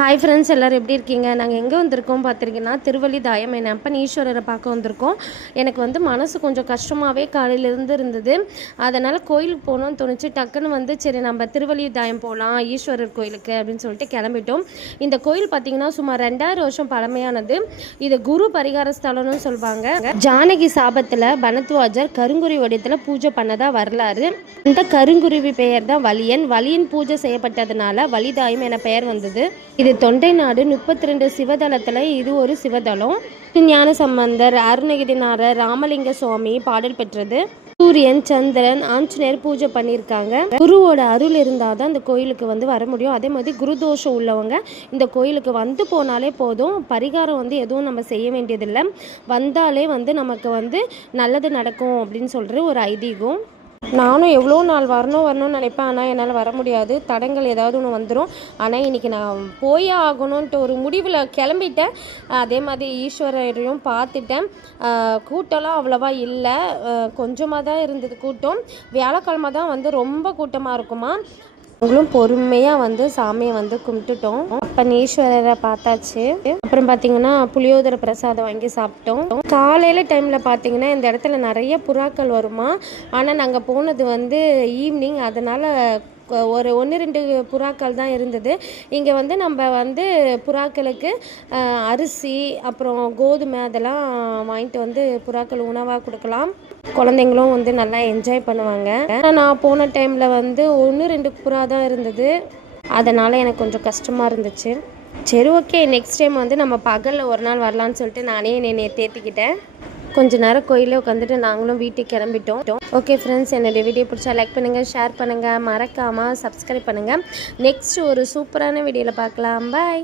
Hi friends எல்லோரும் எப்படி இருக்கீங்க? நாங்கள் எங்கே வந்திருக்கோம் பார்த்துருக்கீங்கன்னா திருவள்ளிதாயம் என் அப்பன் ஈஸ்வரரை பார்க்க வந்திருக்கோம். எனக்கு வந்து மனசு கொஞ்சம் கஷ்டமாகவே காலையிலேருந்து இருந்தது அதனால் கோயிலுக்கு போகணும்னு தோணுச்சு. டக்குன்னு வந்து சரி நம்ம திருவள்ளிதாயம் போகலாம் ஈஸ்வரர் கோயிலுக்கு அப்படின்னு சொல்லிட்டு கிளம்பிட்டோம். இந்த கோயில் பார்த்திங்கன்னா சுமார் ரெண்டாயிரம் வருஷம் பழமையானது. இது குரு பரிகார ஸ்தலம்னு சொல்லுவாங்க. ஜானகி சாபத்தில் பனத்வாஜர் கருங்குருவி வடிவத்தில் பூஜை பண்ணதாக வரலாறு. இந்த கருங்குருவி பெயர் தான் வலியன். வலியன் பூஜை செய்யப்பட்டதுனால வலிதாயம் என பெயர் வந்தது. இது இது தொண்டை நாடு முப்பத்தி ரெண்டு சிவதலத்தில் இது ஒரு சிவதலம் ஞான சம்பந்தர் அருணகிரிநாதர் ராமலிங்க சுவாமி பாடல் பெற்றது. சூரியன் சந்திரன் ஆஞ்சநேயர் பூஜை பண்ணியிருக்காங்க. குருவோட அருள் இருந்தால் தான் இந்த கோயிலுக்கு வந்து வர முடியும். அதே மாதிரி குரு தோஷம் உள்ளவங்க இந்த கோயிலுக்கு வந்து போனாலே போதும். பரிகாரம் வந்து எதுவும் நம்ம செய்ய வேண்டியதில்லை. வந்தாலே வந்து நமக்கு வந்து நல்லது நடக்கும் அப்படின்னு சொல்கிற ஒரு ஐதீகம். நானும் எவ்வளோ நாள் வரணும் வரணும்னு நினைப்பேன். ஆனால் என்னால் வர முடியாது. தடங்கள் ஏதாவது ஒன்று வந்துடும் ஆனால் இன்றைக்கி நான் போயே ஆகணுன்ட்டு ஒரு முடிவில் கிளம்பிட்டேன். அதே மாதிரி ஈஸ்வரரையும் பார்த்துட்டேன். கூட்டம்லாம் அவ்வளோவா இல்லை. கொஞ்சமாக தான் இருந்தது கூட்டம். வியாழக்கிழமை தான் வந்து ரொம்ப கூட்டமாக இருக்குமா? அவங்களும் பொறுமையாக வந்து சாமியை வந்து கும்பிட்டுட்டோம். பன்னீஸ்வரரை பார்த்தாச்சு. அப்புறம் பார்த்தீங்கன்னா புளியோதர பிரசாதம் வாங்கி சாப்பிட்டோம். காலையில் டைமில் பார்த்தீங்கன்னா இந்த இடத்துல நிறைய புறாக்கள் வருமா? ஆனால் நாங்கள் போனது வந்து ஈவினிங் அதனால் ஒரு ஒன்று ரெண்டு புறாக்கள் தான் இருந்தது. இங்கே வந்து நம்ம வந்து புறாக்களுக்கு அரிசி அப்புறம் கோதுமை அதெல்லாம் வாங்கிட்டு வந்து புறாக்கள் உணவாக கொடுக்கலாம். குழந்தைங்களும் வந்து நல்லா என்ஜாய் பண்ணுவாங்க. ஆனால் நான் போன டைமில் வந்து ஒன்று ரெண்டு புறா தான் இருந்தது. அதனால் எனக்கு கொஞ்சம் கஷ்டமாக இருந்துச்சு. சரி ஓகே நெக்ஸ்ட் டைம் வந்து நம்ம பகலில் ஒரு நாள் வரலான்னு சொல்லிட்டு நானே என்னை தேர்த்திக்கிட்டேன் கொஞ்ச நேரம் கோயிலே உட்காந்துட்டு நாங்களும் வீட்டுக்கு கிளம்பிட்டோம். ஓகே ஃப்ரெண்ட்ஸ் என்னுடைய வீடியோ பிடிச்சா லைக் பண்ணுங்கள் ஷேர் பண்ணுங்கள் மறக்காமல் சப்ஸ்கிரைப் பண்ணுங்கள் நெக்ஸ்ட் ஒரு சூப்பரான வீடியோவில் பார்க்கலாம். பாய்